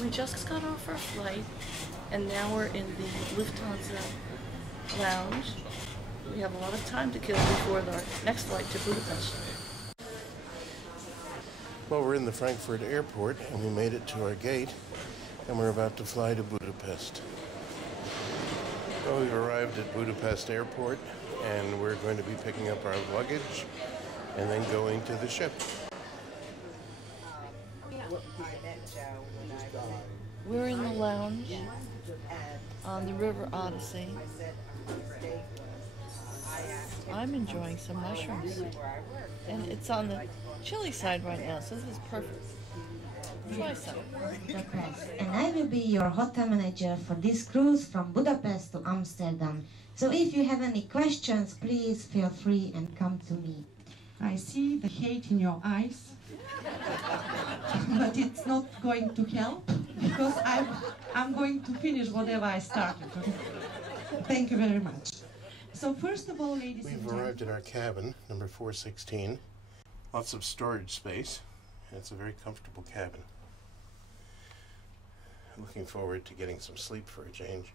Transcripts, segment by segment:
We just got off our flight and now we're in the Lufthansa lounge. We have a lot of time to kill before our next flight to Budapest. Well, we're in the Frankfurt airport and we made it to our gate and we're about to fly to Budapest. Well, we've arrived at Budapest airport and we're going to be picking up our luggage and then going to the ship. We're in the lounge on the River Odyssey. I'm enjoying some mushrooms. And it's on the chilly side right now, so this is perfect. Try some. And I will be your hotel manager for this cruise from Budapest to Amsterdam. So if you have any questions, please feel free and come to me. I see the hate in your eyes. But it's not going to help because I'm going to finish whatever I started. Thank you very much. So first of all, ladies and gentlemen, we've arrived at our cabin, number 416. Lots of storage space, and it's a very comfortable cabin. I'm looking forward to getting some sleep for a change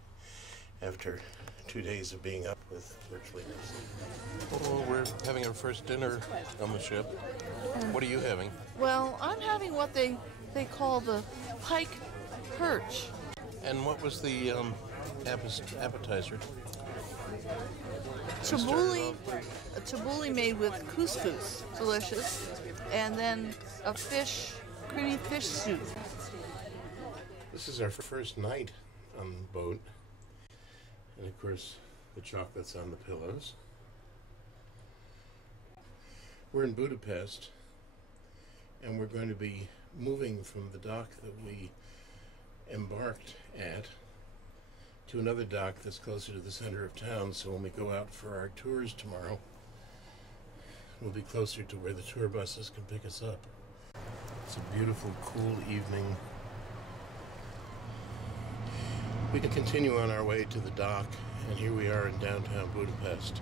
after 2 days of being up with virtually no sleep. Well, we're having our first dinner on the ship. What are you having? Well, I'm having what they call the pike perch. And what was the appetizer? Tabbouleh made with couscous, delicious, and then a creamy fish soup. This is our first night on the boat, and of course the chocolates on the pillows. We're in Budapest, and we're going to be moving from the dock that we embarked at to another dock that's closer to the center of town, so when we go out for our tours tomorrow, we'll be closer to where the tour buses can pick us up. It's a beautiful, cool evening. We can continue on our way to the dock, and here we are in downtown Budapest.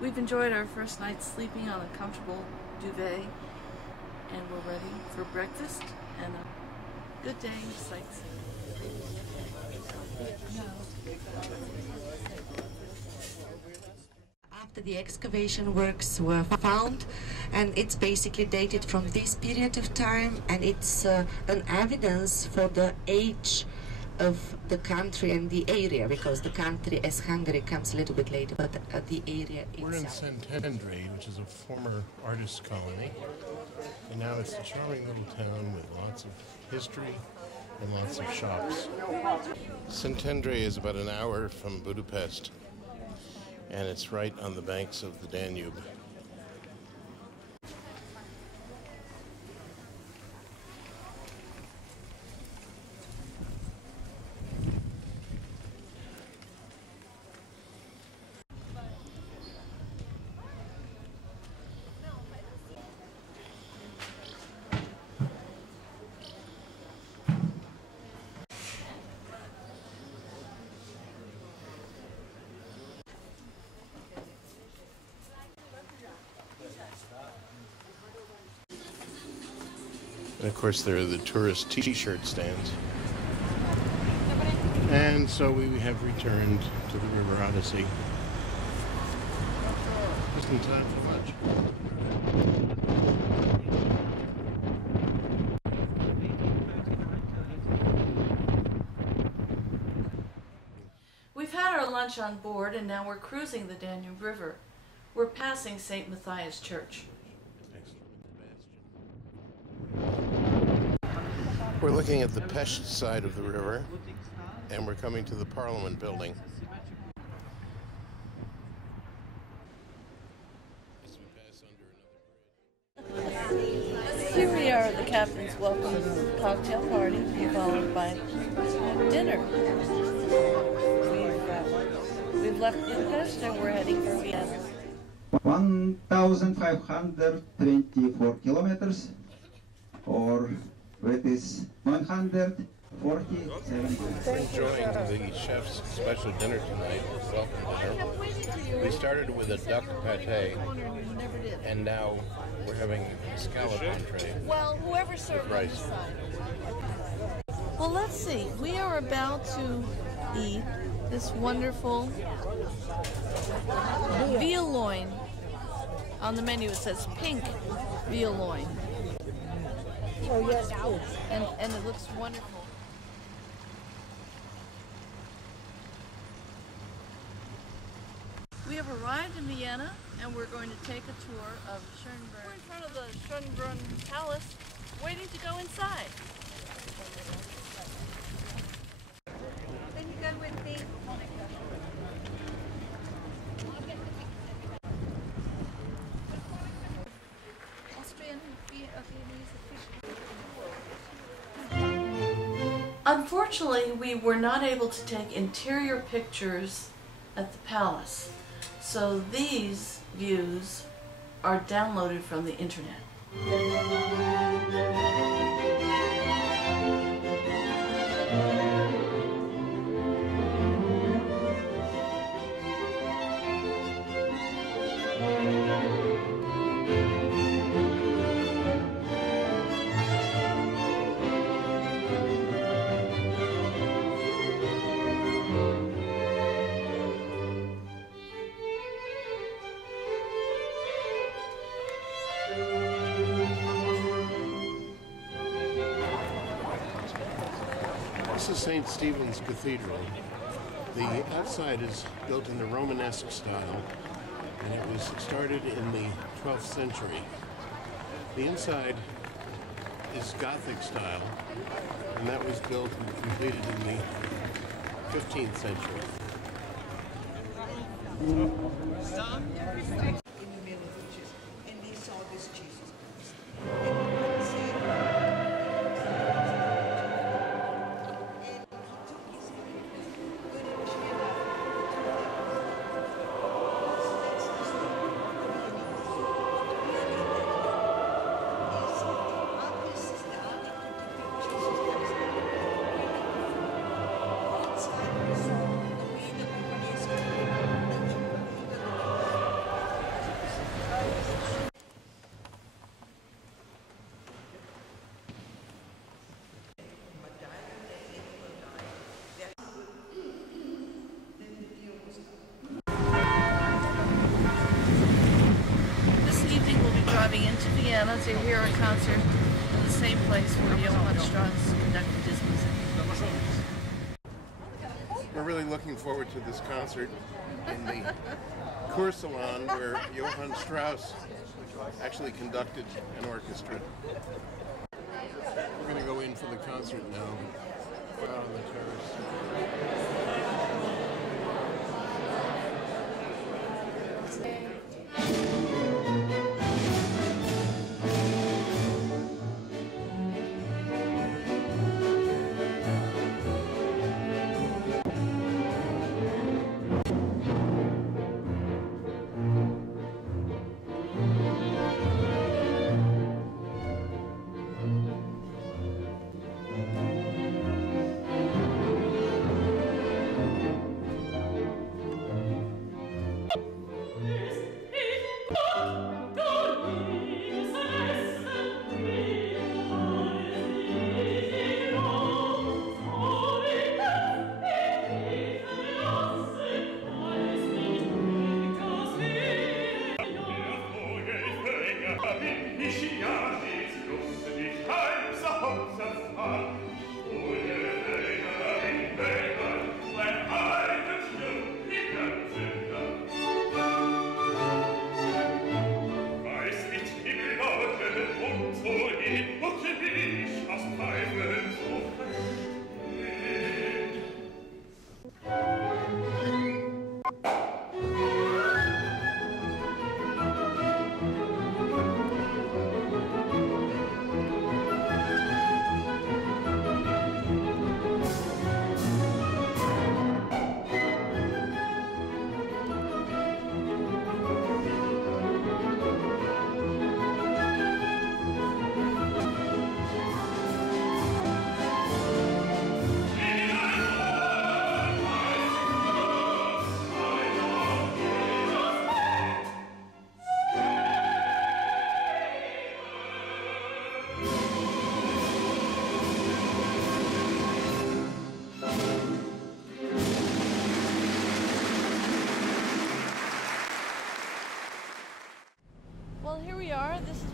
We've enjoyed our first night sleeping on a comfortable duvet, and we're ready for breakfast and a good day sightseeing. After the excavation works were found, and it's basically dated from this period of time, and it's an evidence for the age of the country and the area, because the country as Hungary comes a little bit later, but the area itself. We're in Szentendre, which is a former artist colony, and now it's a charming little town with lots of history and lots of shops. Szentendre is about an hour from Budapest, and it's right on the banks of the Danube. And of course there are the tourist t-shirt stands. And so we have returned to the River Odyssey. Just in time for lunch. We've had our lunch on board and now we're cruising the Danube River. We're passing St. Matthias Church. We're looking at the Pest side of the river, and we're coming to the Parliament building. Here we are at the captain's welcome cocktail party, followed by dinner. We've left Budapest and we're heading for Vienna. 1,524 kilometers, or it is 900 We're enjoying the chef's special dinner tonight, welcome dinner. We started with a duck pate, and now we're having a scallop entree. Well, whoever served on this side. Well, let's see. We are about to eat this wonderful veal loin. On the menu it says pink veal loin. Oh yes, please. And it looks wonderful. We have arrived in Vienna and we're going to take a tour of Schönbrunn. We're in front of the Schönbrunn Palace, waiting to go inside. Then you go with the Austrian Unfortunately, we were not able to take interior pictures at the palace, so these views are downloaded from the internet. This is St. Stephen's Cathedral. The outside is built in the Romanesque style, and it was started in the 12th century. The inside is Gothic style, and that was built and completed in the 15th century. Into Vienna to hear a concert in the same place where Johann Strauss conducted his music. We're really looking forward to this concert in the Kursalon where Johann Strauss actually conducted an orchestra. We're going to go in for the concert now out on the terrace.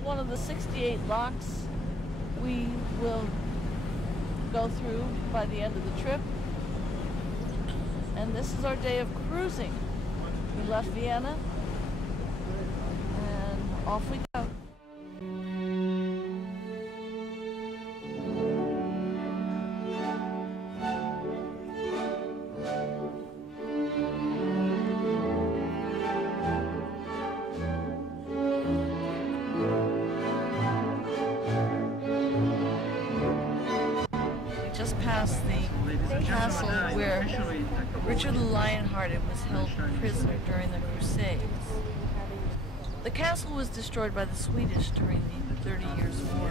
one of the 68 locks we will go through by the end of the trip. And this is our day of cruising. We left Vienna and off we go. Just past the castle where Richard the Lionhearted was held prisoner during the Crusades. The castle was destroyed by the Swedish during the 30 Years' War.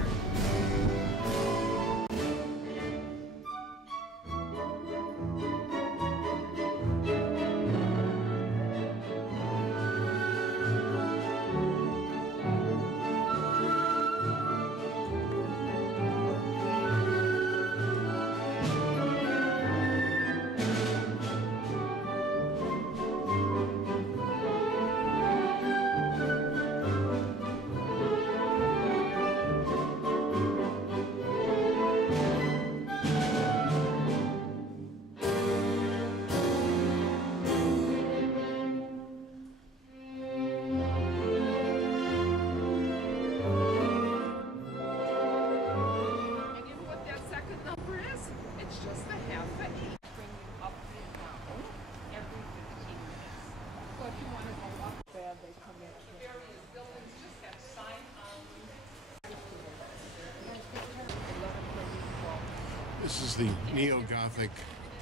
This is the neo-Gothic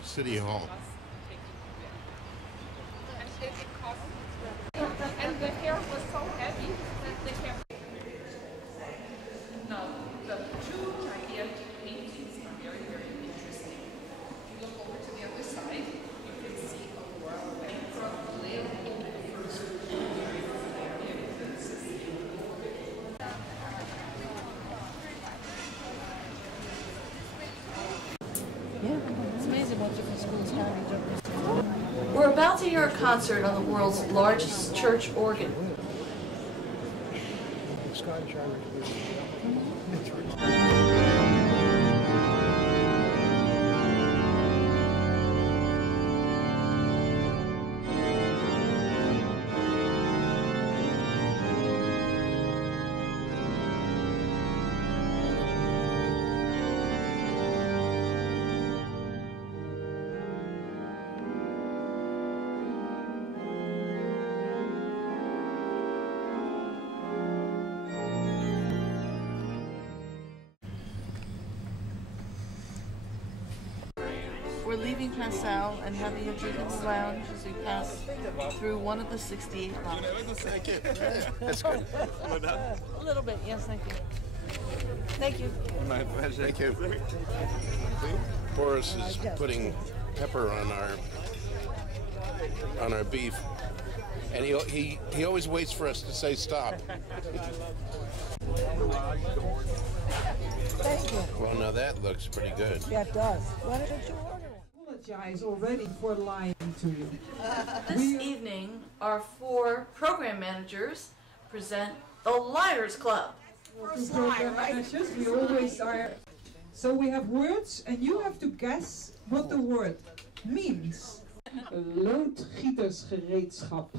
City Hall. And the hair was so heavy that they kept... Now, the two gigantic paintings are very, very interesting. If you look over to the other side, you can see Aurora from the lake over the first It's amazing what different schools have. We're about to hear a concert on the world's largest church organ. We're leaving Passau and having a drink in the lounge as we pass through one of the 68 locks. Thank you. That's good. A little bit, yes, thank you. Thank you. My pleasure. Thank you. Boris is putting pepper on our beef, and he always waits for us to say stop. Thank you. Well, now that looks pretty good. Yeah, it does. Why didn't you order one? Apologize already for lying to you. This evening, our four program managers present the Liars Club. Program managers, we always are. So we have words, and you have to guess what the word means. Loodgietersgereedschap.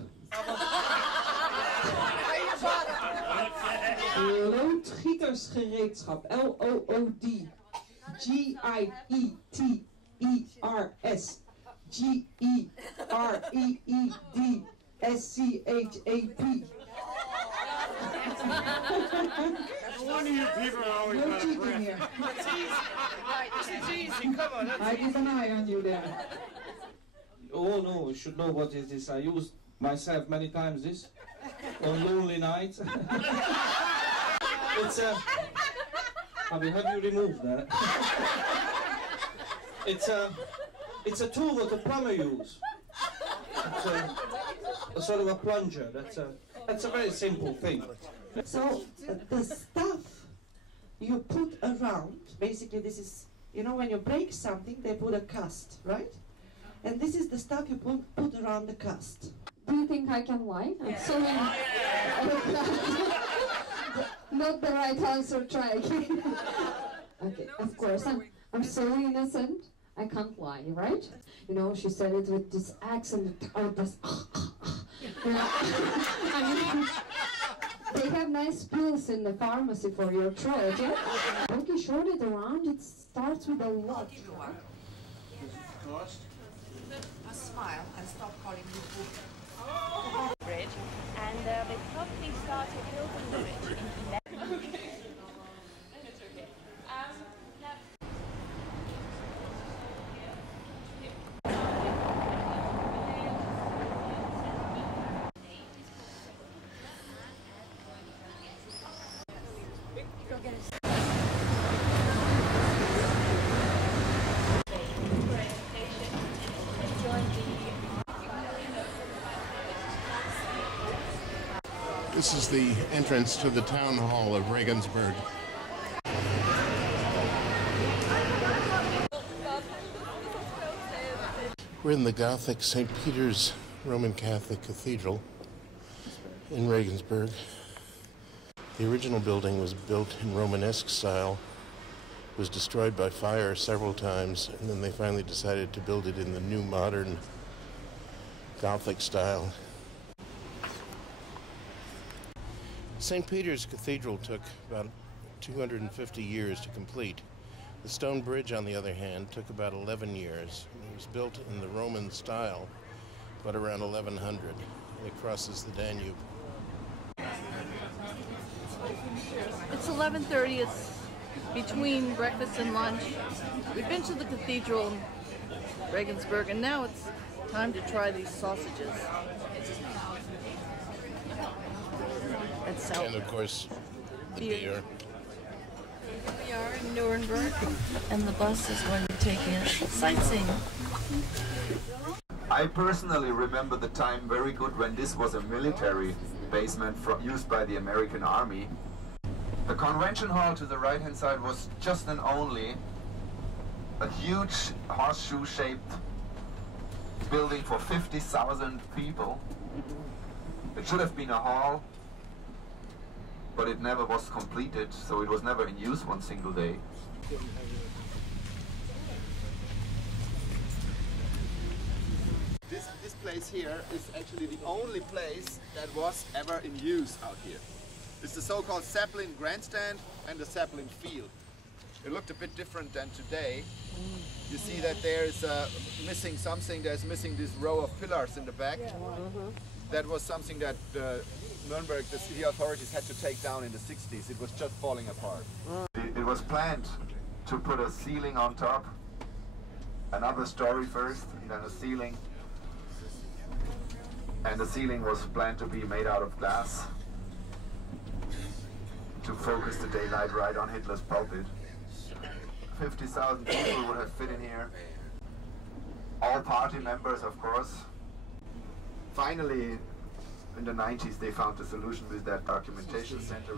Loodgietersgereedschap. L-O-O-D. G-I-E-T-E-R-S. G-E-R-E-E-D-S-C-H-A-P. One of you people are always No cheating here. It's easy. This is easy. Come on. I keep an eye on you there. Oh no, you should know what it is. I used myself many times this on lonely nights. It's a. How do you remove that? It's a tool that a plumber uses. It's a sort of a plunger. That's a very simple thing. So the stuff you put around, basically this is, you know, when you break something, they put a cast, right? And this is the stuff you put around the cast. Do you think I can lie? I'm sorry. Not the right answer, try again. Okay, of course, I'm so innocent. I can't lie, right? You know, she said it with this accent, or this, you know, I mean, they have nice pills in the pharmacy for your throat, yeah? Okay, short it around, it starts with a lot. A smile and stop calling me bridge, and they probably started building the bridge in 11. Okay. It's okay. Now go get us. This is the entrance to the town hall of Regensburg. We're in the Gothic St. Peter's Roman Catholic Cathedral in Regensburg. The original building was built in Romanesque style, was destroyed by fire several times, and then they finally decided to build it in the new modern Gothic style. St. Peter's Cathedral took about 250 years to complete. The stone bridge, on the other hand, took about 11 years. It was built in the Roman style, but around 1100. It crosses the Danube. It's 11:30. It's between breakfast and lunch. We've been to the cathedral in Regensburg, and now it's time to try these sausages. And of course, the beer. Here we are in Nuremberg, and the bus is going to take us sightseeing. I personally remember the time very good when this was a military basement used by the American Army. The convention hall to the right-hand side was just and only a huge horseshoe-shaped building for 50,000 people. It should have been a hall, but it never was completed, so it was never in use one single day. This place here is actually the only place that was ever in use out here. It's the so-called Zeppelin grandstand and the Zeppelin field. It looked a bit different than today. You see that there's missing something. There's missing this row of pillars in the back. That was something that Nuremberg, the city authorities, had to take down in the 60s. It was just falling apart. It was planned to put a ceiling on top, another story first, then a ceiling. And the ceiling was planned to be made out of glass to focus the daylight right on Hitler's pulpit. 50,000 people would have fit in here. All party members, of course. Finally, in the 90s, they found a solution with that documentation center.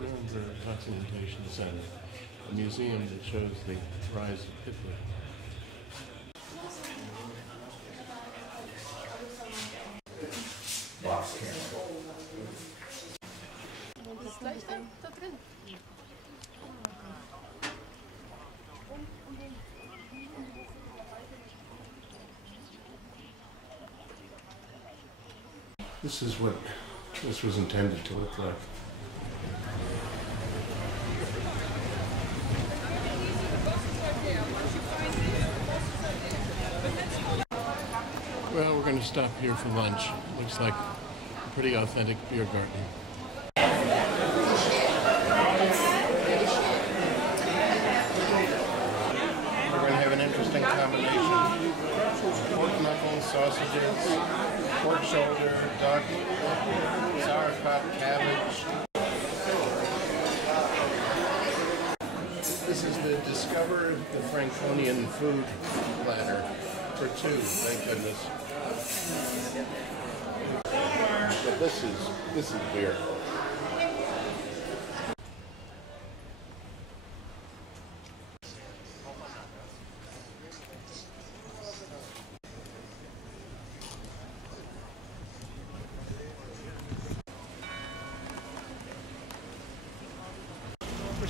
Documentation center, a museum that shows the rise of Hitler. This is what this was intended to look like. Well, we're going to stop here for lunch. Looks like a pretty authentic beer garden. We're going to have an interesting combination. Pork knuckles, sausages, pork shoulder, duck, sauerkraut, cabbage. This is the Discover the Franconian food platter for two, thank goodness. But this is beer.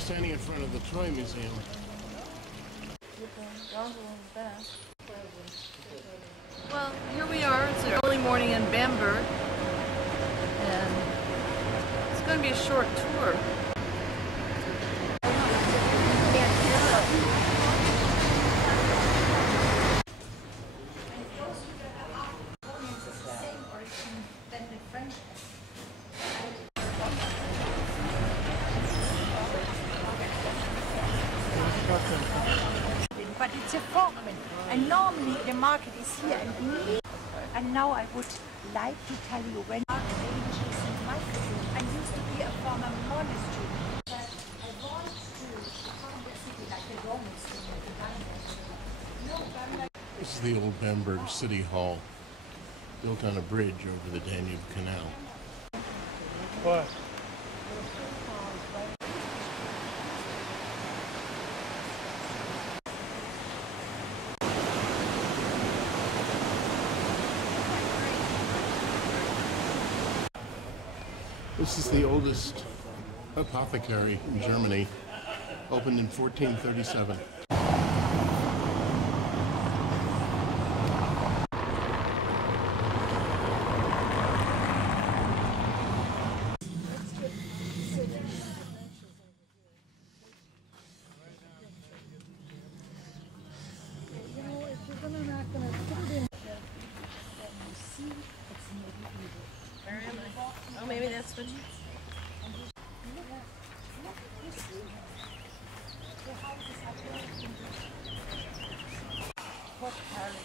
standing in front of the toy museum. Well, here we are. It's an early morning in Bamberg, and it's going to be a short tour. But it's a fragment, and normally the market is here and me. And now I would like to tell you when our age is in my city and used to be a former monastery. But I want to become the city like the Romans did. This is the old Bamberg City Hall, built on a bridge over the Danube Canal. What? This is the oldest apothecary in Germany, opened in 1437. Oh, maybe that's what. What carriages?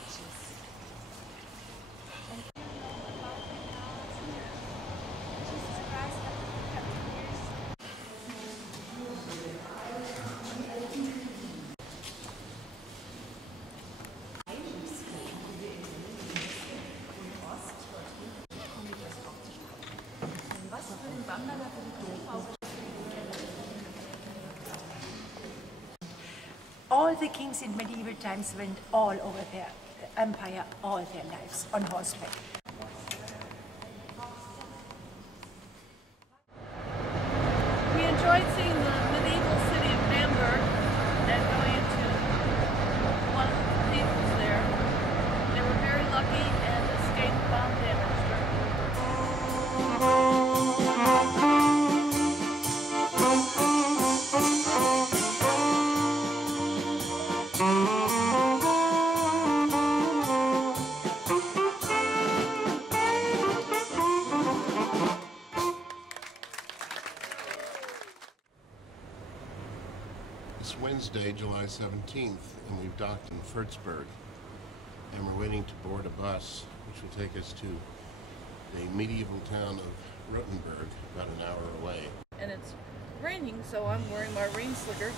All the kings in medieval times went all over their empire, all their lives, on horseback. We enjoyed seeing the medieval city of Bamberg and going into one of the cathedrals there. They were very lucky and escaped bomb damage. It's Wednesday, July 17th, and we've docked in Würzburg, and we're waiting to board a bus, which will take us to the medieval town of Rothenburg, about an hour away. And it's raining, so I'm wearing my rain slicker,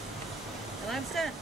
and I'm set.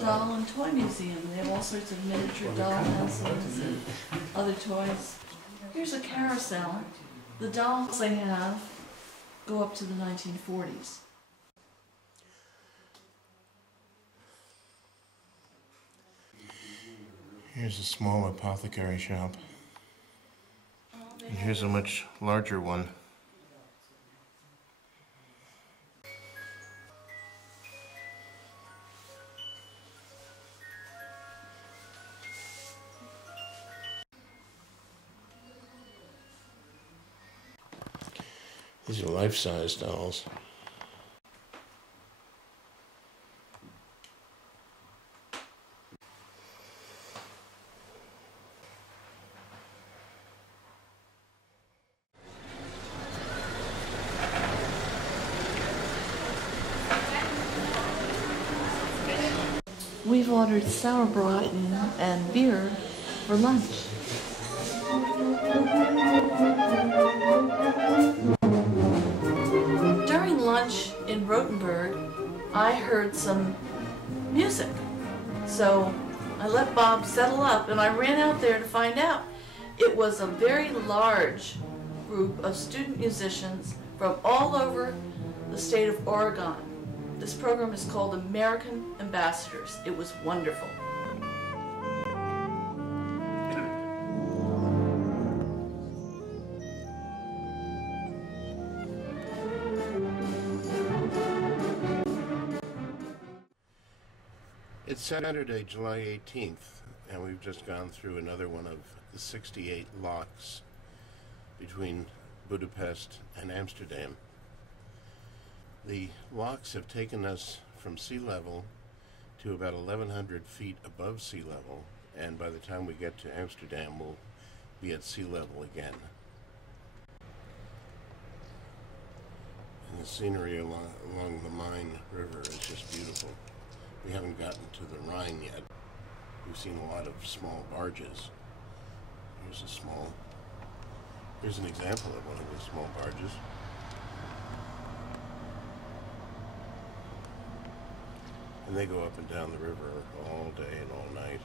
Doll and Toy Museum. They have all sorts of miniature doll houses and other toys. Here's a carousel. The dolls they have go up to the 1940s. Here's a small apothecary shop. And here's a much larger one. These are life-size dolls. We've ordered sauerbraten and beer for lunch. During lunch in Rothenburg, I heard some music. So I let Bob settle up and I ran out there to find out. It was a very large group of student musicians from all over the state of Oregon. This program is called American Ambassadors. It was wonderful. It's Saturday, July 18th, and we've just gone through another one of the 68 locks between Budapest and Amsterdam. The locks have taken us from sea level to about 1,100 feet above sea level, and by the time we get to Amsterdam, we'll be at sea level again. And the scenery along the Rhine River is just beautiful. We haven't gotten to the Rhine yet. We've seen a lot of small barges. Here's an example of one of those small barges. And they go up and down the river all day and all night.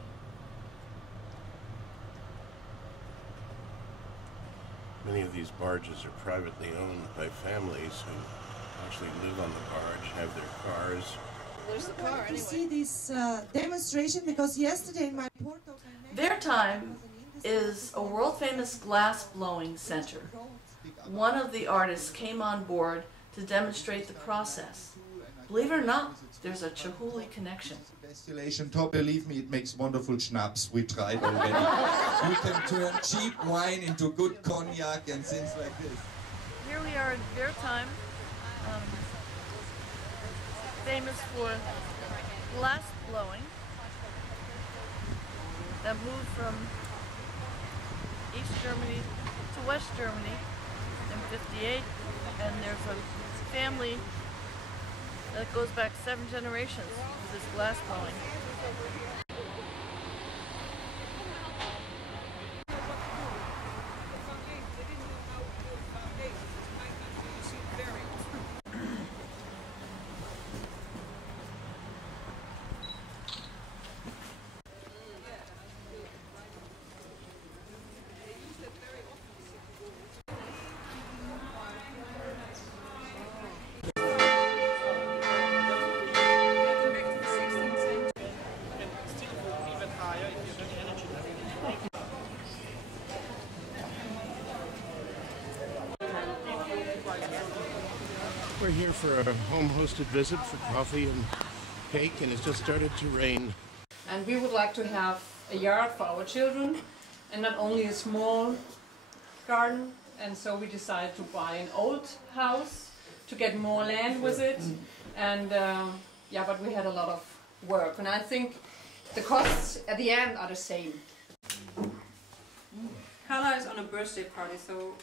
Many of these barges are privately owned by families who actually live on the barge, have their cars. There's the car anyway. To see this demonstration because yesterday in my Porto... Their time is a world-famous glass-blowing center. One of the artists came on board to demonstrate the process. Believe it or not, there's a Chihuly connection. Distillation top, believe me, it makes wonderful schnapps. We tried already. You can turn cheap wine into good cognac and things like this. Here we are at their time, famous for glass blowing that moved from East Germany to West Germany in '58, and there's a family that goes back 7 generations with this glass blowing. We're here for a home-hosted visit for coffee and cake, and it's just started to rain. And we would like to have a yard for our children, and not only a small garden, and so we decided to buy an old house to get more land with it, and yeah, but we had a lot of work, and I think the costs at the end are the same. Carla is on a birthday party, so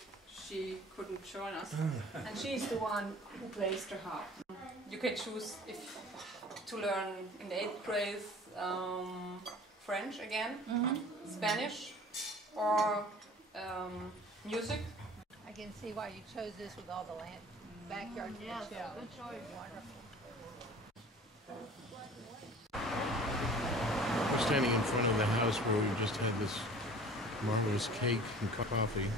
she couldn't join us, and she's the one who plays the harp. You can choose if to learn in the 8th grade French again, Spanish, or music. I can see why you chose this with all the land, backyard. Yeah, good choice. Wonderful. We're standing in front of the house where we just had this Marlowe's cake and coffee.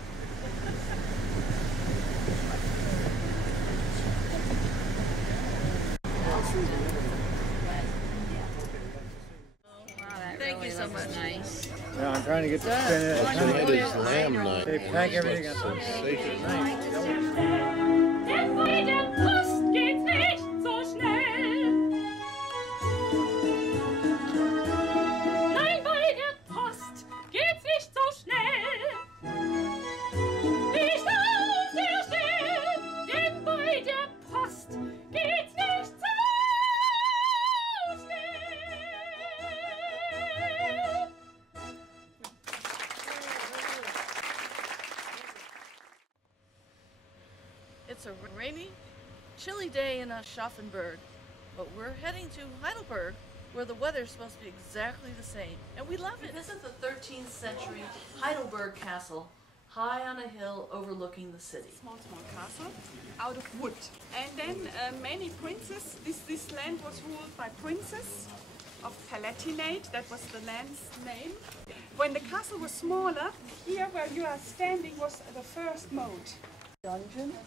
Thank you so much. Nice. Yeah, I'm trying to get the Tonight is lamb night. They pack everything up. Denn bei der Post geht's nicht so schnell. Nein, bei der Post geht's nicht so schnell. Nicht auf der Stelle, denn bei der Post geht's nicht so schnell. It's a rainy, chilly day in Aschaffenburg, but we're heading to Heidelberg, where the weather's supposed to be exactly the same, and we love it. This is the 13th century Heidelberg Castle, high on a hill overlooking the city. Small castle out of wood. And then many princes, this land was ruled by princes of Palatinate, that was the land's name. When the castle was smaller, here where you are standing was the first moat. Dungeon? No,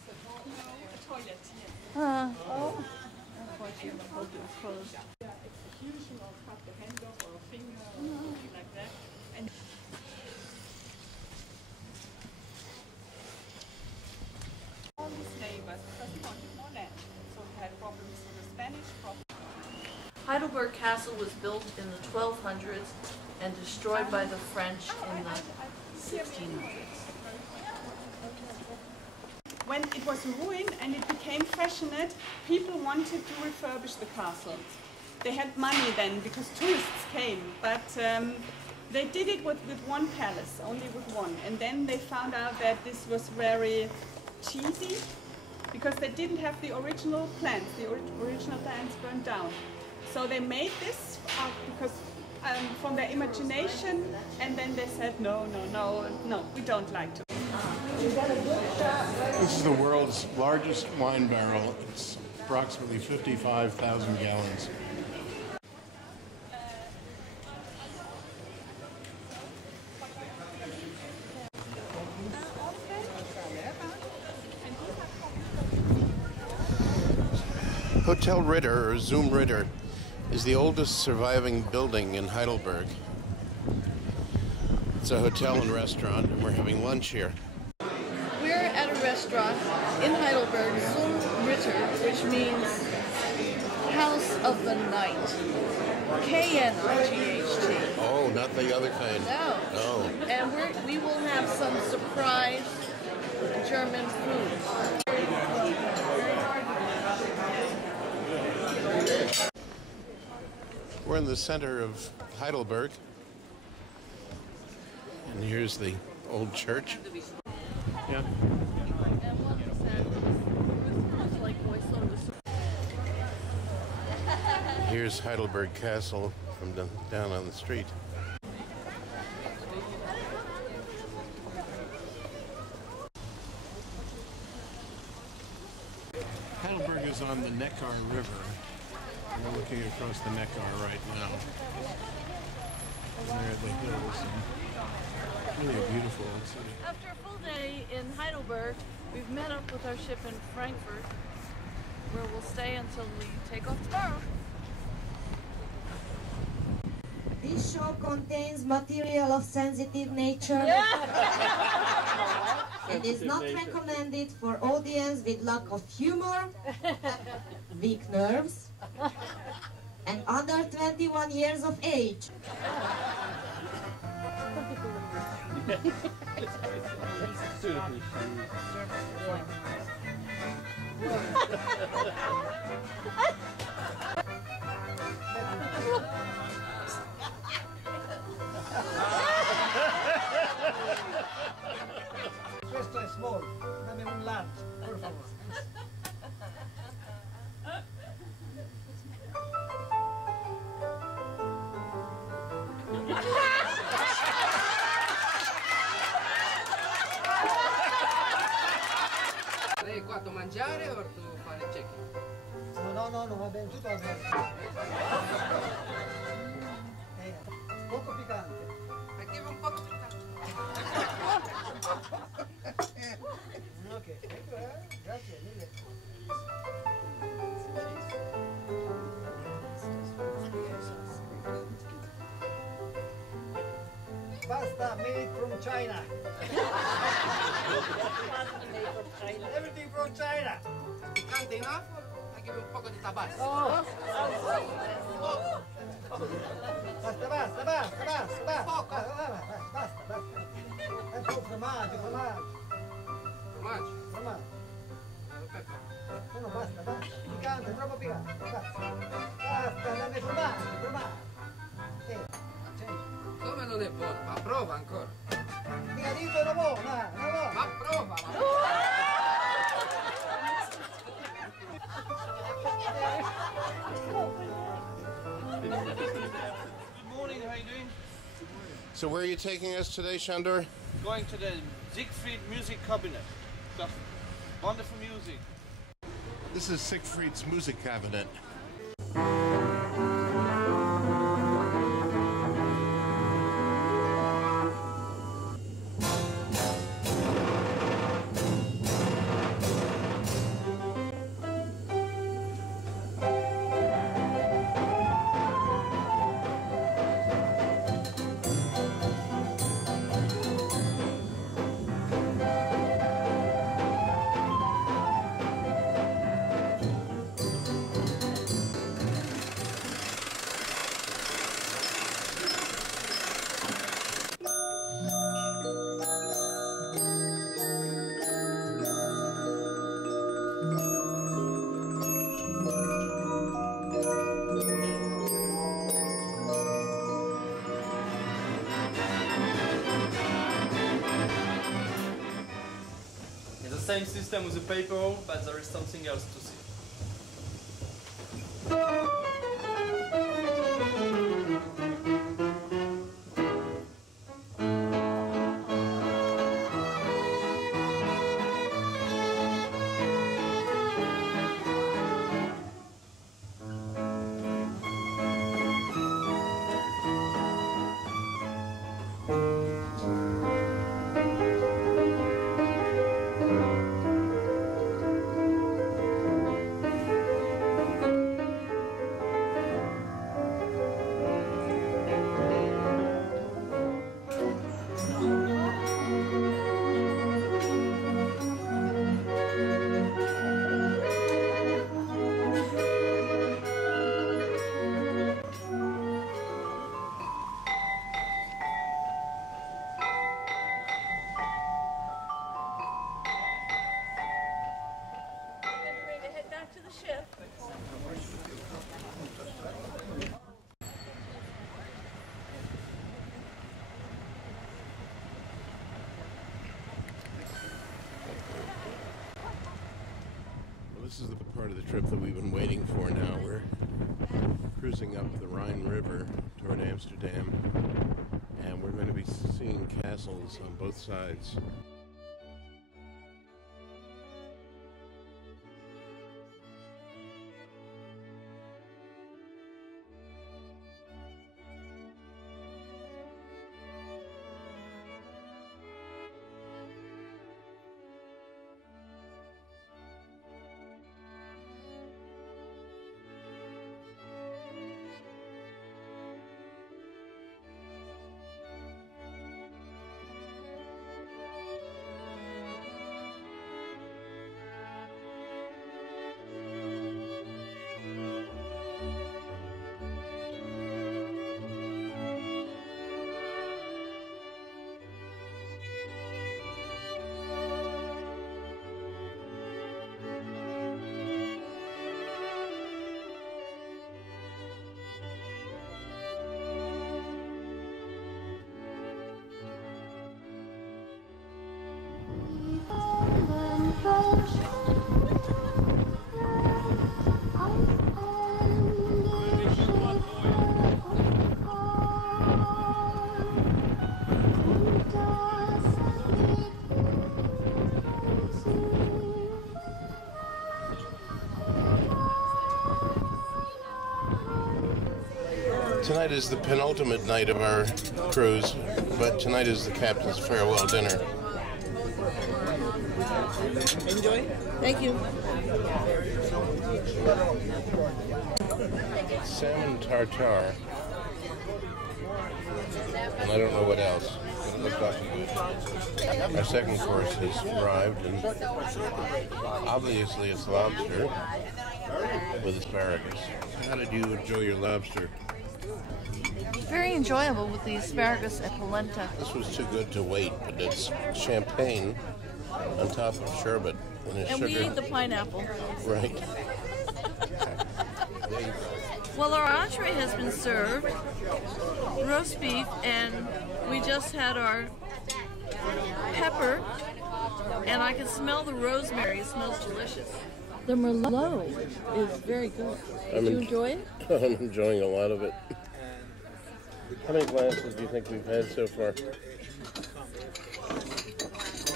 a toilet here. Oh. Unfortunately, the moat was closed. Yeah, it's a huge, you know, cut the hand off or a finger or something like that. And all these neighbors, because he wanted more land. So we had problems with the Spanish problem. Heidelberg Castle was built in the 1200s and destroyed by the French in the 1600s. When it was ruined and it became fashionable, people wanted to refurbish the castle. They had money then because tourists came, but they did it with one palace, only with one. And then they found out that this was very cheesy because they didn't have the original plans. The original plans burned down. So they made this because from their imagination, and then they said, no, we don't like to. This is the world's largest wine barrel. It's approximately 55,000 gallons. Hotel Ritter, or Zoom Ritter, is the oldest surviving building in Heidelberg. It's a hotel and restaurant, and we're having lunch here. We're at a restaurant in Heidelberg, Zoom Ritter, which means House of the Night. K-N-I-G-H-T. Oh, not the other kind. No. Oh. And we will have some surprise German food. We're in the center of Heidelberg. And here's the old church. Yeah. Here's Heidelberg Castle from down on the street. Heidelberg is on the Neckar River. We're looking across the Neckar right now. And there are the hills. Really a beautiful old city. After a full day in Heidelberg, we've met up with our ship in Frankfurt, where we'll stay until we take off tomorrow. This show contains material of sensitive nature and is not recommended for audience with lack of humor, weak nerves, and under 21 years of age. Questo è small, dame un large, por favor. Lei è qua a mangiare o tu fare il check-in? No, va bene, tutto va bene. Poco piccante. Perché va un po' piccante. Ok, thank you, grazie mille. Pasta made from China. Everything from China. Picante enough? I give you un poco di tabasco. Oh. Basta, basta, basta, basta, basta, basta, basta. Formaggio, formaggio. Formaggio? Formaggio. No, basta, basta. Picante, troppo picante. Basta. Basta, dammi formaggio, formaggio. Come non è buono? Ma prova ancora. Mica dito non vuoi, no, non vuoi. Ma prova, Good morning, how are you doing? So where are you taking us today, Shandor? Going to the Siegfried Music Cabinet. Just wonderful music. This is Siegfried's Music Cabinet. Same system with the paper, but there is something else to see. This is the part of the trip that we've been waiting for now. We're cruising up the Rhine River toward Amsterdam, and we're going to be seeing castles on both sides. Tonight is the penultimate night of our cruise, but tonight is the captain's farewell dinner. Enjoy. Thank you. Salmon tartare. And I don't know what else. But it looks awesome. Our second course has arrived, and obviously it's lobster with asparagus. How did you enjoy your lobster? Very enjoyable with the asparagus and polenta. This was too good to wait, but it's champagne on top of sherbet and And sugar. we ate the pineapple. Right. Well, our entree has been served, roast beef, and we just had our pepper, and I can smell the rosemary. It smells delicious. The Merlot is very good. Did you enjoy it? I'm enjoying a lot of it. How many glasses do you think we've had so far?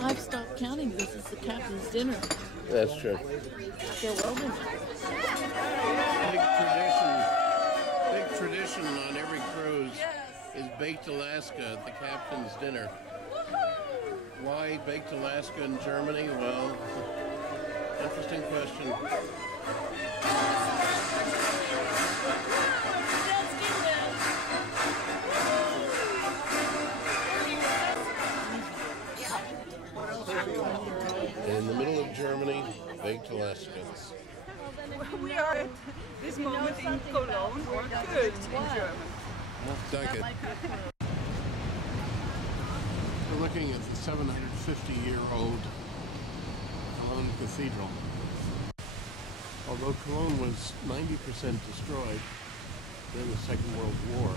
I've stopped counting because it's the captain's dinner. That's true. Farewell. Big tradition on every cruise is baked Alaska at the captain's dinner. Why baked Alaska in Germany? Well, interesting question. In the middle of Germany, baked Alaska. We are at this moment in Cologne, or Köln in German. Danke. We're looking at the 750-year-old Cologne Cathedral. Although Cologne was 90% destroyed during the Second World War,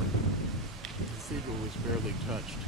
the cathedral was barely touched.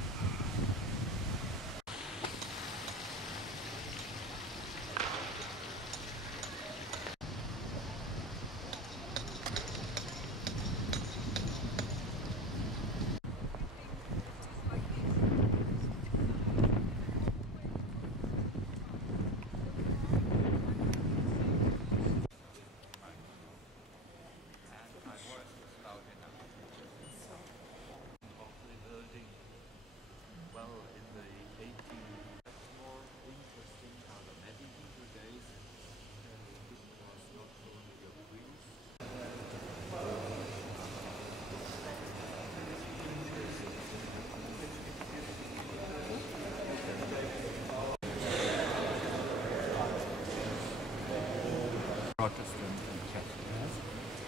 Protestant and Catholic.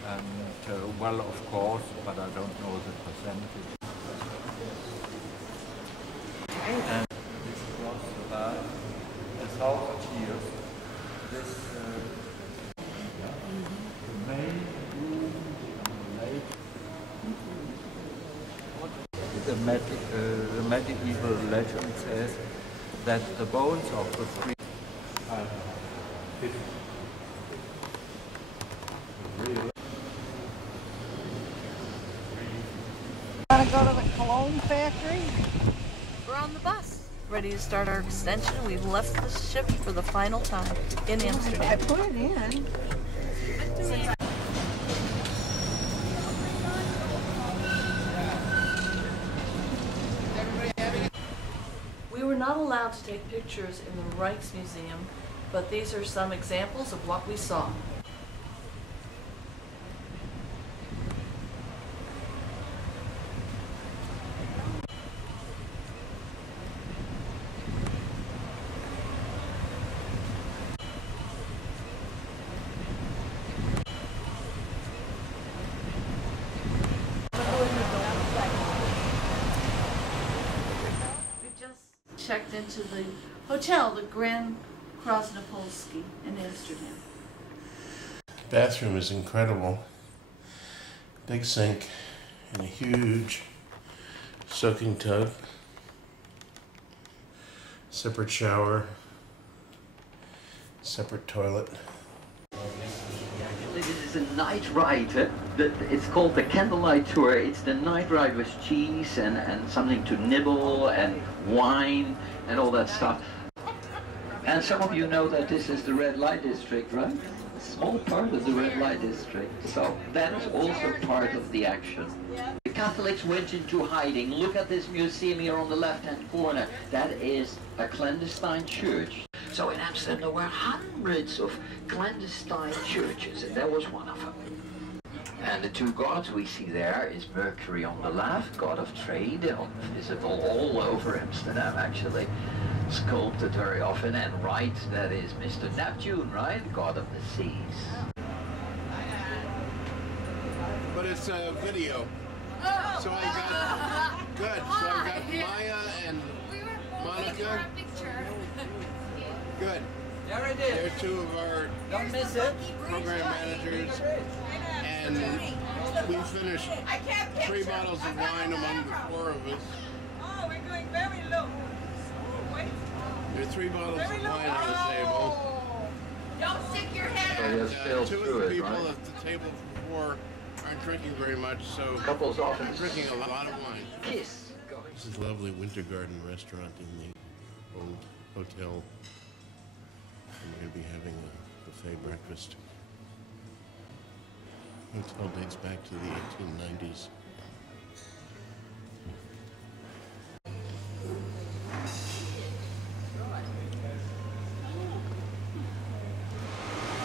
And well, of course, but I don't know the percentage. And this was about 1,000 years. This the main room on the lake. The medieval legend says that the bones of the three are hidden. Want to go to the Cologne factory? We're on the bus, ready to start our extension. We've left the ship for the final time in Amsterdam. I put it in. We were not allowed to take pictures in the Rijksmuseum, but these are some examples of what we saw. Checked into the hotel, the Grand Krasnopolski in Amsterdam. Bathroom is incredible. Big sink and a huge soaking tub. Separate shower. Separate toilet. This is a night ride. It's called the Candlelight Tour. It's the night ride with cheese and something to nibble and wine and all that stuff. And some of you know that this is the red light district, right? a small part of the red light district, so that is also part of the action. The Catholics went into hiding. Look at this museum here on the left-hand corner. That is a clandestine church. So in Amsterdam there were hundreds of clandestine churches, and that was one of them. And the two gods we see there is Mercury on the left, god of trade, visible all over Amsterdam actually, sculpted very often, and right, that is Mr. Neptune, right, god of the seas. But it's a video. So I got, good, so I got Maya and Monica. Good. They're two of our program managers. And we finished 3 bottles of wine among the 4 of us. Oh, we're going very low. Wait. There are 3 bottles of wine on the table. Don't stick your head And 2 of the people at the table for 4 aren't drinking very much, so couples often I'm drinking a lot of wine. Kiss. This is a lovely winter garden restaurant in the old hotel. And we're going to be having a buffet breakfast. The hotel dates back to the 1890s.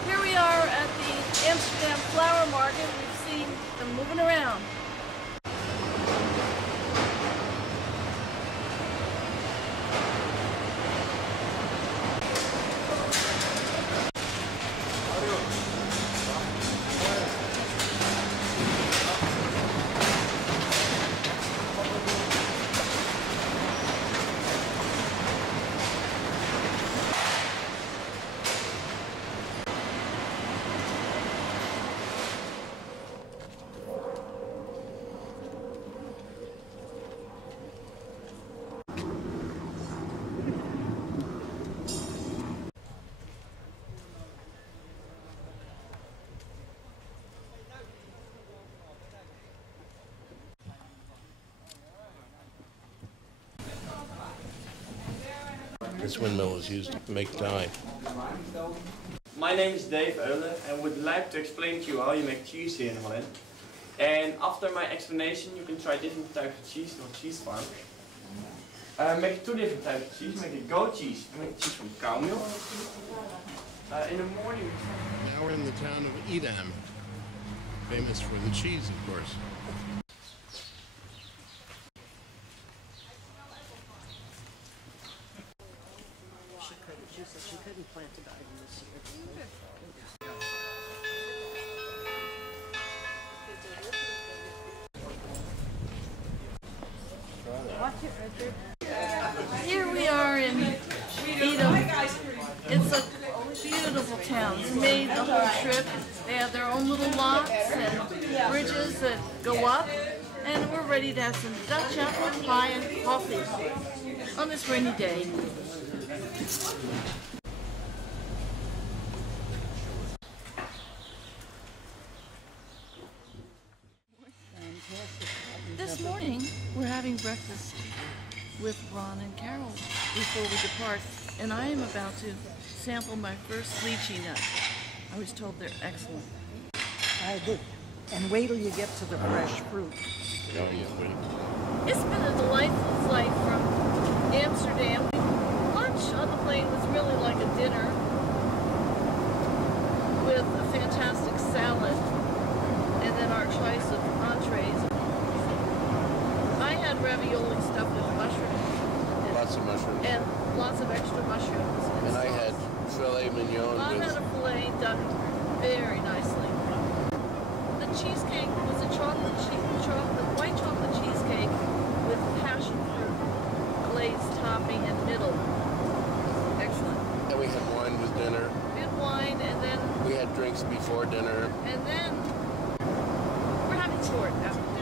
Here we are at the Amsterdam Flower Market. We've seen them moving around. This windmill is used to make dye. My name is Dave Euler and would like to explain to you how you make cheese here in Holland. And after my explanation, you can try different types of cheese, not cheese farms. Make 2 different types of cheese. Make a goat cheese and make cheese from cow milk. In the morning. Now we're in the town of Edam, famous for the cheese, of course. She couldn't plant a garden this year. Here we are in Edam. It's a beautiful town. It's made the whole trip. They have their own little locks and bridges that go up. And we're ready to have some Dutch apple pie and coffee on this rainy day. This morning, we're having breakfast with Ron and Carol before we depart, and I am about to sample my first lychee nut. I was told they're excellent. I do. And wait till you get to the fresh fruit. It's been a delightful flight from Amsterdam. Lunch on the plane was really like a dinner with a fantastic salad and then our choice of entrees. I had ravioli stuffed with mushrooms. Lots of mushrooms. And lots of extra mushrooms. And I had filet mignon. I had a filet done very nicely. The cheesecake was a white chocolate cheesecake with passion fruit, glazed topping and middle. Excellent. And we had wine with dinner. We had wine, and then we had drinks before dinner. And then we're having sport after.